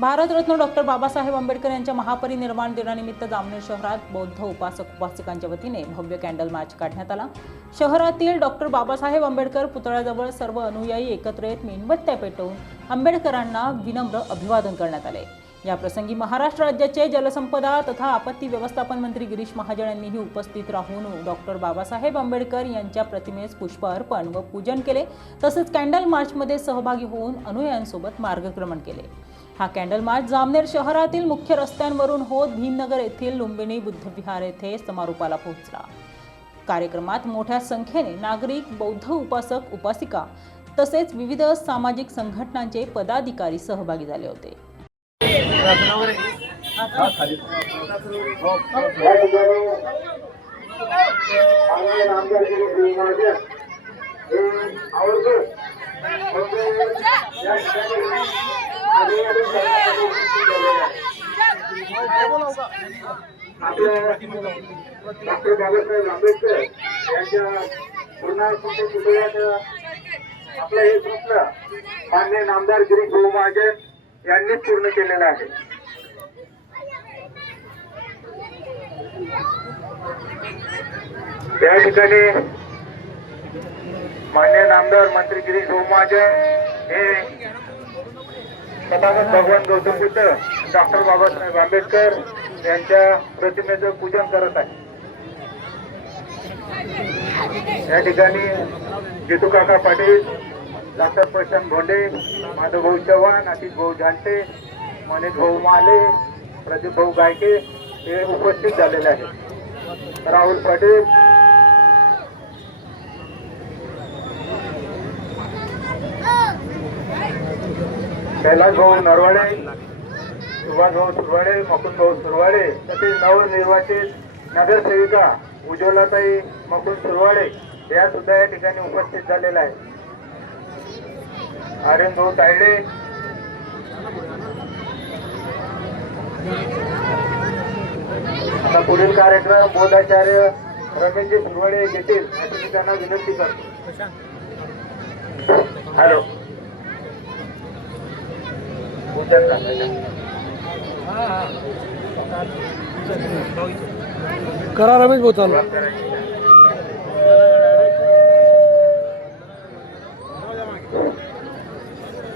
Bharat Ratna doctor Babasaheb Ambedkar यांच्या महापरिनिर्वाण दिनानिमित्त जामनेर शहरात बौद्ध उपासक उपासिकांच्या वतीने भव्य कॅन्डल मार्च काढण्यात आला. शहरातील डॉक्टर बाबासाहेब आंबेडकर पुतळ्याजवळ सर्व अनुयायी एकत्र येत मेणबत्त्या पेटवून आंबेडकरांना विनम्र अभिवादन करण्यात आले. याप्रसंगी महाराष्ट्र राज्याचे जलसंपदा तथा आपत्ती व्यवस्थापन मंत्री गिरीश महाजन यांनीही उपस्थित राहून डॉक्टर बाबासाहेब आंबेडकर यांच्या प्रतिमेस पुष्प अर्पण व पूजन केले. तसेच कॅन्डल मार्चमध्ये सहभागी होऊन अनुयायांसोबत मार्गक्रमण केले. हा कॅन्डल मार्च जामनेर शहरातील मुख्य रस्त्यांवरून होत भीमनगर येथील लुंबिनी बुद्धविहार येथे समारोपाला पोहोचला. कार्यक्रमात मोठ्या संख्येने नागरिक बौद्ध उपासक उपासिका तसेच विविध सामाजिक संघटनांचे पदाधिकारी सहभागी झाले होते. आणि आमदारकीचे श्रीनिवास आपल्या डॉक्टर बाबासाहेब आंबेडकर यांच्या आपलं हे स्वप्न मान्य नामदार गिरीश महाजन यांनी पूर्ण केलेलं आहे या ठिकाणी मान्य नामदार मंत्री गिरीश भाऊ हे तथागत भगवान गौतम बुद्ध डॉक्टर बाबासाहेब आंबेडकर यांच्या प्रतिमेचं पूजन करत आहे. या ठिकाणी जितूकाका पाटील डॉक्टर प्रशांत भोंडे माधवभाऊ चव्हाण अतिश भाऊ झांटे मनीष भाऊ माले प्रदीप भाऊ गायके हे उपस्थित झालेले आहेत. राहुल पाटील कैलास भाऊ नरवाडे सुभाष भाऊ सुरवाडे मकुंद भाऊ सुरवाडे तसेच नवनिर्वाचित नगरसेविका उज्ज्वलाताई मकुंद सुरवाडे या सुद्धा या ठिकाणी उपस्थित झालेल्या आहेत. आर्यन भाऊ तायडे. आता पुढील कार्यक्रम बोधाचार्य रमेशजी सुरवाडे घेतील अशी मी त्यांना विनंती करतो. हॅलो पूजन झालं करा रमेश भाऊ चालू.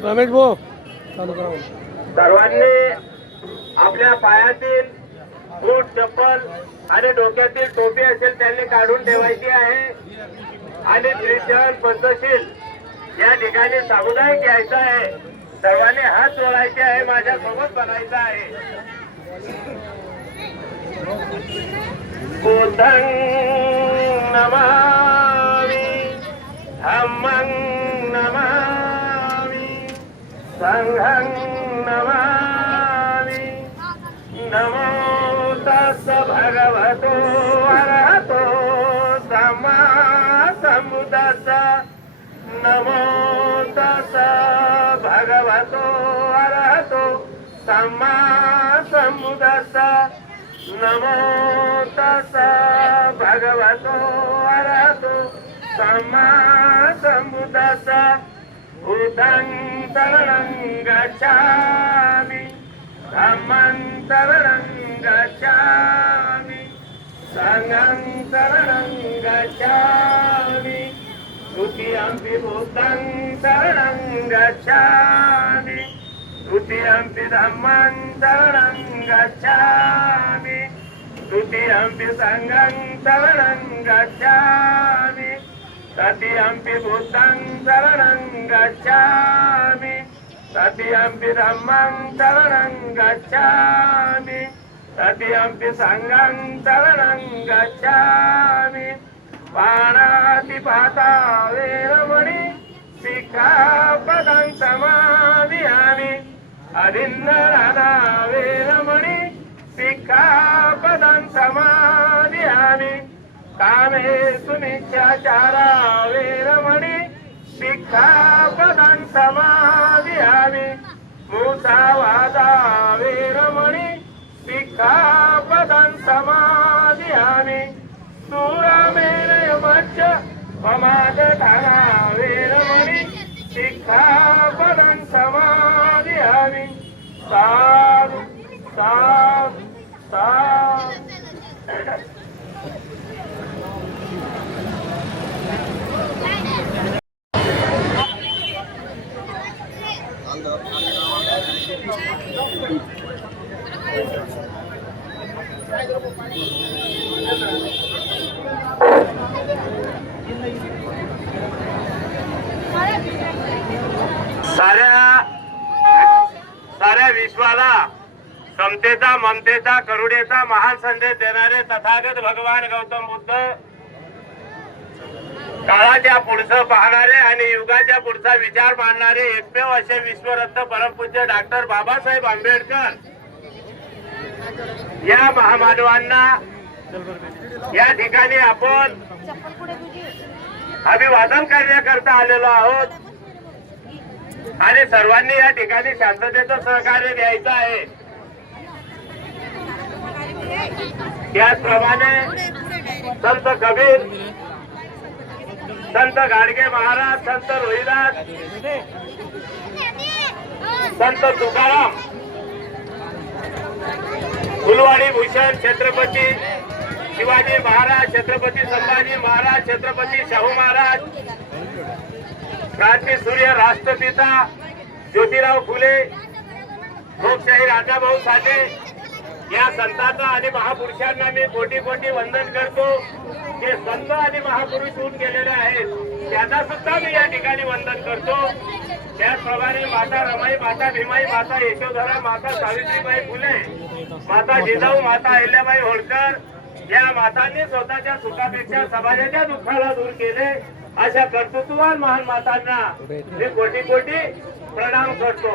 रमेश भाऊ चालू करा सर्वांनी आपल्या पायातील बूट चप्पल आणि डोक्यातील टोपी असेल त्यांनी काढून ठेवायची आहे. आणि त्रिचरण पंचशील या ठिकाणी सामुदायिक घ्यायचा आहे. सर्वांनी हात जोडायचे आहे माझ्या सोबत बनायचं आहे बुद्धं नमामि धम्मं नमामि संघं नमामि नमो तस् भगवतो अरहतो सम्मा सम्बुद्धस्स नमो sama samudasa namo tassa bhagavato arahato. Sama samudasa bhutang taranang gacchami dhammang taranang gacchami sanghang taranang gacchami dutiyampi bhutang taranang gacchami Tutiampidaman talang gacami Tutiampisanggang talarang gacami Tatiampi butang talang gacami Tatiampi ramang talang gacami Tatiampi sanggang talang gacami Panati pata weramani. Sikap padang sama diami. अरिन्दराधा वेरमणि शिखापदं समाधियामि कामे सुमिच्छाचारा वेरमणि शिखापदं समाधियामि हिंसावादा वीरमणी सिक्खापदं समादियामि सुरामेण मच्च ममादधाना वीरमणि सिक्खापदं समादियामि साधु साधु साधु साऱ्या विश्वाला समतेचा ममतेचा करुणेचा महान संदेश देणारे तथागत भगवान गौतम बुद्ध. काळाच्या पुढचं पाहणारे आणि युगाच्या पुढचा विचार मांडणारे एकमेव असे विश्वरत्न परमपूज्य डॉक्टर बाबासाहेब आंबेडकर. या महामानवांना या ठिकाणी आपण अभिवादन करण्याकरता आलेलो आहोत. आणि सर्वांनी या ठिकाणी शांततेचं सहकार्य द्यायचं आहे. त्याचप्रमाणे संत कबीर संत गाडगे महाराज संत रोहिदास संत तुकाराम फुलवाडी भूषण छत्रपती शिवाजी महाराज छत्रपती संभाजी महाराज छत्रपती शाहू महाराज क्रांती सूर्य राष्ट्रपिता ज्योतिराव फुले लोकशाही राजाभाऊ साठे या संतांना आणि महापुरुषांना मी कोटी कोटी वंदन करतो. जे संत आणि महापुरुष होऊन गेलेले आहेत त्यांना सुद्धा मी या ठिकाणी वंदन करतो. त्याचप्रमाणे माता रमाई माता भीमाई माता यशोधरा माता सावित्रीबाई फुले माता जिजाऊ माता अहिल्याबाई होळकर या मातांनी स्वतःच्या सुखापेक्षा समाजाच्या दुःखाला दूर केले. अशा कर्तृत्ववान महान मातांना मी कोटी कोटी प्रणाम करतो.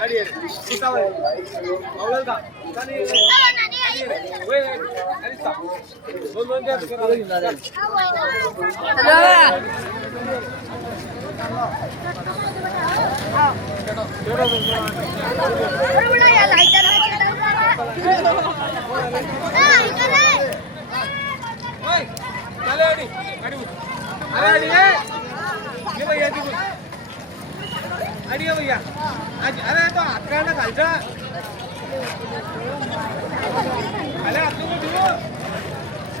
अरे तो हात ना खालचा अरे हात नको ठेवू.